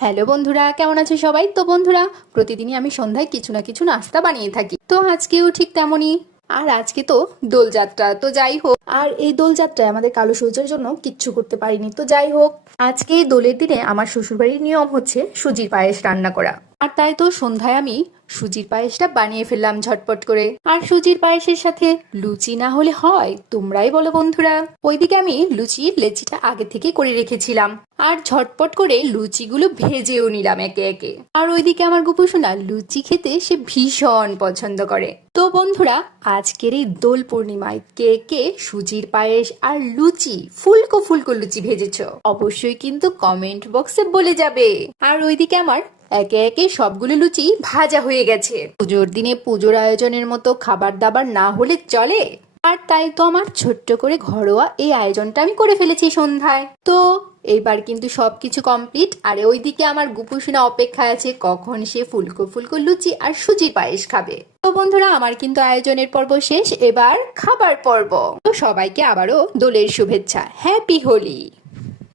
Hello বন্ধুরা, কেমন আছে সবাই? তো বন্ধুরা, প্রতিদিনই আমি সন্ধ্যায় কিছু না কিছু নাস্তা বানিয়ে থাকি। তো আজকেও ঠিক তেমনই। আর আজকে তো দোলযাত্রা, তো যাই হোক। আর এই দোলযাত্রায় আমাদের কালো সূর্যের জন্য কিচ্ছু করতে পারিনি, তো যাই হোক। আজকে এই দোলের দিনে আমার শ্বশুরবাড়ির নিয়ম হচ্ছে সুজির পায়েস রান্না করা। আর তাই তো সন্ধ্যায় আমি সুজির পায়েসটা বানিয়ে ফেললাম ঝটপট করে। আর সুজির পায়েসের সাথে লুচি না হলে হয়? তোমরাই বলো বন্ধুরা। ওইদিকে আমি লুচির লেচিটা আগে থেকে করে রেখেছিলাম আর ঝটপট করে লুচিগুলো ভেজেও নিলাম একে একে। আর ওইদিকে আমার গুপু সোনা লুচি খেতে সে ভীষণ পছন্দ করে। তো বন্ধুরা, আজকের এই দোল পূর্ণিমায় কে কে সুজির পায়েস আর লুচি ফুলকো ফুলকো লুচি ভেজেছো অবশ্যই কিন্তু কমেন্ট বক্সে বলে যাবে। আর ওইদিকে আমার একে একে সবগুলো লুচি ভাজা হয়ে গেছে। পুজোর দিনে পুজোর আয়োজনের মতো খাবার দাবার না হলে চলে। আর তাই তো আমার ছোট্ট করে ঘরোয়া এই আয়োজনটা আমি করে ফেলেছি সন্ধ্যায়। তো এইবার কিন্তু সবকিছু কমপ্লিট। আর ওইদিকে আমার গুপুসোনা অপেক্ষায় আছে কখন সে ফুলকো ফুলকো লুচি আর সুজির পায়েস খাবে। তো বন্ধুরা, আমার কিন্তু আয়োজনের পর্ব শেষ, এবার খাবার পর্ব। তো সবাইকে আবারও দোলের শুভেচ্ছা, হ্যাপি হোলি।